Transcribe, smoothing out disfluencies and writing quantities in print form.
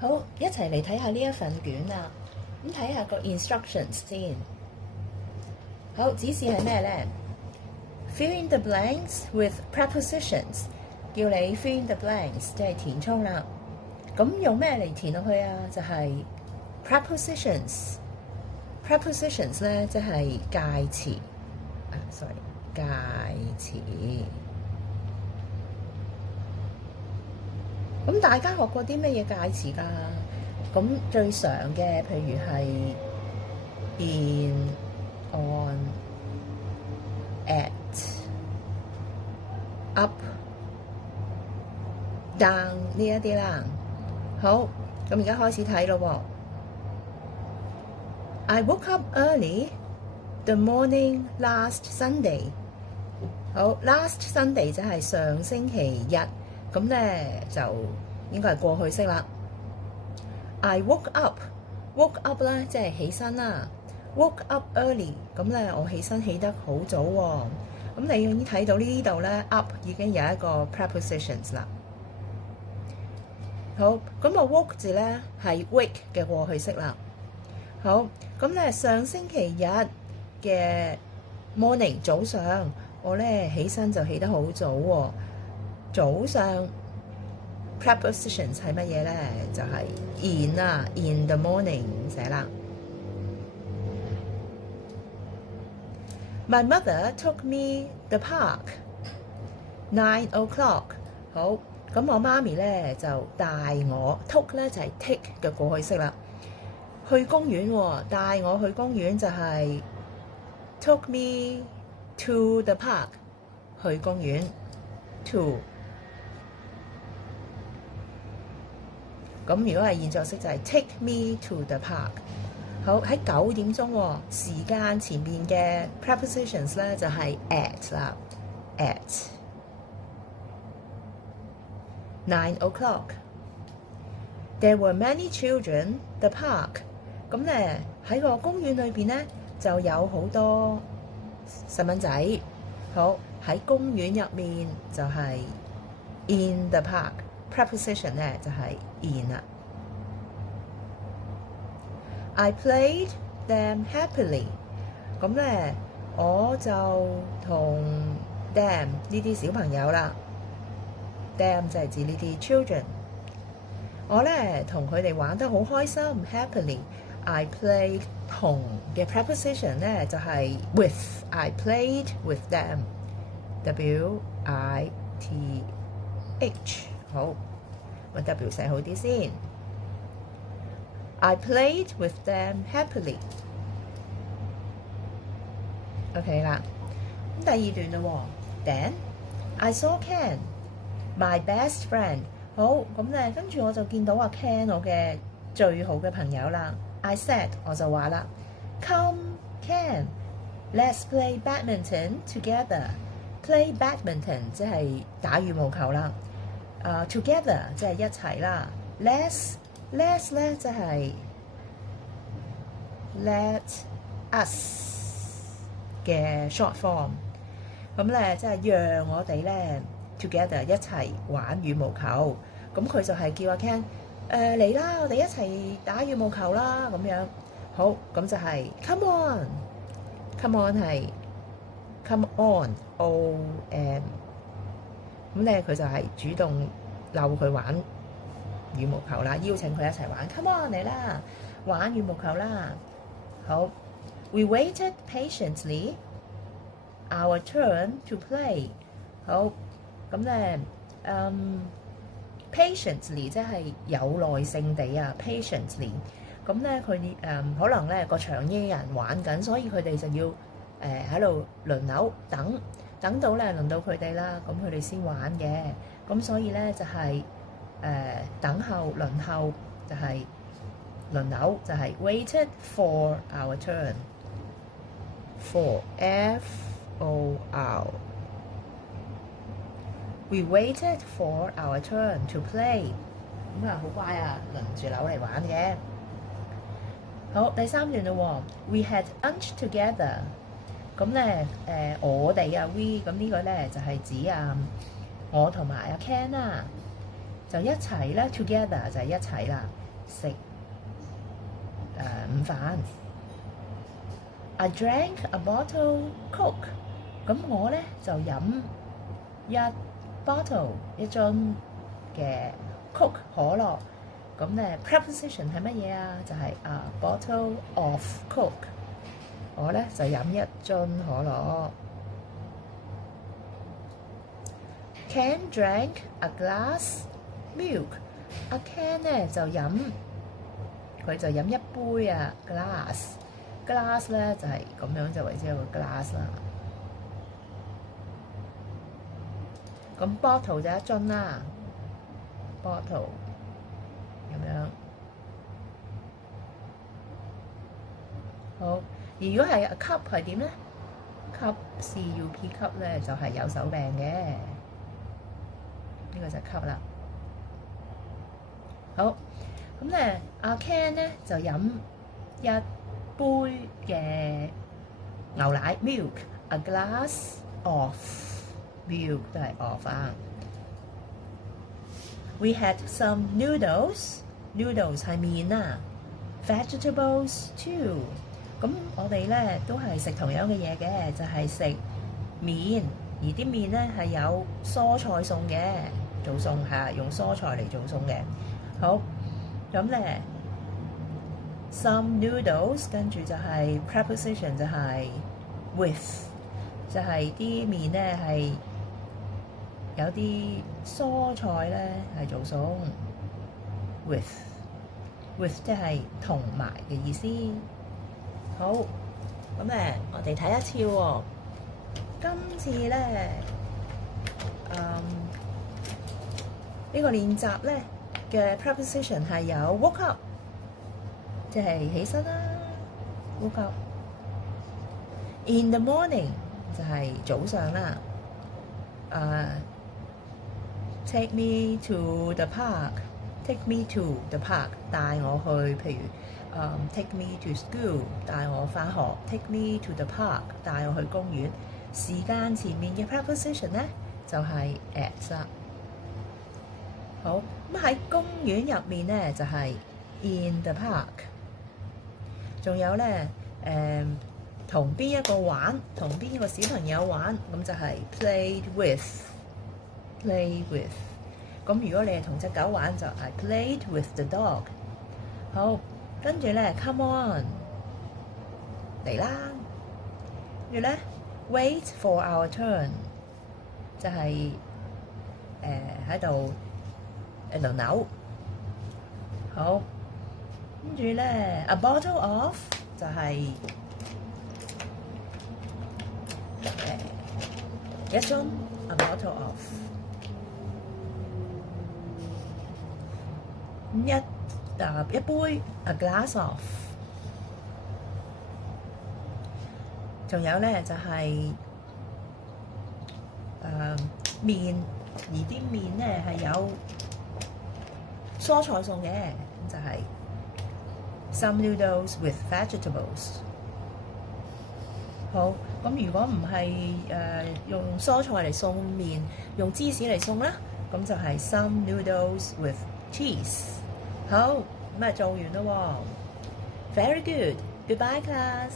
好，一齊嚟睇下呢一份卷啊！咁睇下個 instructions 先。好，指示係咩呢？ Fill in the blanks with prepositions， 叫你 fill in the blanks， 即係填充啦。咁用咩嚟填落去啊？就係 prepositions。prepositions 咧，即係介詞。介詞。咁大家學過啲咩嘢介詞㗎？咁最常嘅，譬如係 in、on、at、up、down 呢一啲啦。好，咁而家開始睇咯喎。I woke up early the morning last Sunday。好 ，last Sunday 就係上星期日。咁咧就應該係過去式啦。I woke up 咧即係起身啦。woke up early， 咁咧我起身起得好早喎。咁你已經睇到呢度咧 up 已經有一個 prepositions 啦。好，咁個 woke 字咧係 wake 嘅過去式啦。好，咁咧上星期日嘅 morning 早上，我咧起身就起得好早喎。早上 prepositions 係乜嘢咧？就係 in 啦 ，in the morning 寫啦。My mother took me the park 9 o'clock。好，咁我媽咪咧就帶我 took 咧就係 take 嘅過去式啦。去公園喎，帶我去公園就係 took me to the park。去公園 to。咁如果係現在式就係 take me to the park。好，喺9點鐘喎，時間前面嘅 prepositions 咧就係 at 啦 ，at 9 o'clock。There were many children the park。咁咧喺個公園裏邊咧就有好多細蚊仔。好，喺公園入面就係 in the park。preposition 咧就係 in 啦。I played them happily。咁咧我就同 them 呢啲小朋友啦 ，them 就係指呢啲 children。我咧同佢哋玩得好開心 ，happily。I played 同嘅 preposition 咧就係 with。I played with them。W-I-T-H。好，揾 W 寫好啲先。I played with them happily。OK 啦，咁第二段嘞喎。Then I saw Ken, my best friend。好，咁咧跟住我就見到阿 Ken 我嘅最好嘅朋友啦。I said 我就話啦 ，Come Ken, let's play badminton together。Play badminton 即係打羽毛球啦。together 即係一齊啦。Let's 咧即係 let us 嘅 short form。咁咧即係讓我哋咧 together 一齊玩羽毛球。咁佢就係叫阿 Ken 嚟啦，我哋一齊打羽毛球啦咁樣。好，咁就係 come on。come on 係 come on O-N。咁咧佢就係主動溜佢玩羽毛球啦，邀請佢一齊玩 ，come on 嚟啦，玩羽毛球啦。好 ，we waited patiently our turn to play。好，咁咧patiently 即係有耐性地啊 ，patiently。咁咧佢可能咧個場已經有人玩緊，所以佢哋就要喺度輪流等到咧輪到佢哋啦，咁佢哋先玩嘅。咁所以咧就係、等候輪候就係、輪流就係、waited for our turn。for F-O-R。 We waited for our turn to play。咁啊好乖啊，輪住扭嚟玩嘅。好，第三段嘞喎。We had lunch together。咁咧我哋啊 we 咁呢個咧就係指我同埋阿 Ken 啦，就一齊咧 together 就係一齊啦。食午飯。I drank a bottle Coke。咁我咧就飲一樽嘅 Coke 可樂。咁咧 preposition 係乜嘢啊？就係a bottle of Coke。我咧就飲一樽可樂。Ken drank a glass milk。阿 Ken 咧佢就飲一杯啊 glass 咧就係咁樣就為之有個 glass 啦。咁 bottle 就一樽啦 ，bottle 咁樣。好，而如果係 a cup 係點咧 ？cup cup cup 咧就係有手柄嘅，呢個就係 cup 啦。好，咁咧阿 Ken 咧就飲一杯嘅牛奶 milk，a glass of milk 都係 of 啊。We had some noodles 係麵啊 ，vegetables too。咁我哋咧都係食同樣嘅嘢嘅，就係食麵，而啲麵咧係有蔬菜餸嘅，做餸係用蔬菜嚟做餸嘅。好，咁咧 some noodles 跟住就係 preposition 就係 with， 就係啲麵咧係有啲蔬菜咧係做餸 with 即係同埋嘅意思。好，咁咧我哋睇一次喎。今次咧，呢個練習咧嘅 preposition 係有 woke up， 即係起身啦 ，woke up。In the morning 就係早上啦。Take me to the park，take me to the park 帶我去，譬如take me to school 帶我返學 ，take me to the park 帶我去公園。時間前面嘅 preposition 咧就係 at 啦。好，咁喺公園入面咧就係 in the park。仲有咧同邊一個玩，同邊一個小朋友玩，咁就係 played with。咁如果你係同隻狗玩就係 played with the dog。好，跟住咧 come on 嚟啦，跟住咧 wait for our turn 就係喺度輪流。好，跟住咧 a bottle of 就係一樽 a bottle of。一杯 a glass of。仲有咧就係麵，而啲麵咧係有蔬菜餸嘅，就係 some noodles with vegetables。好，咁如果唔係用蔬菜嚟餸麵，用芝士嚟餸啦，咁就係 some noodles with cheese。好，咁啊做完咯喎。Very good. Goodbye, class.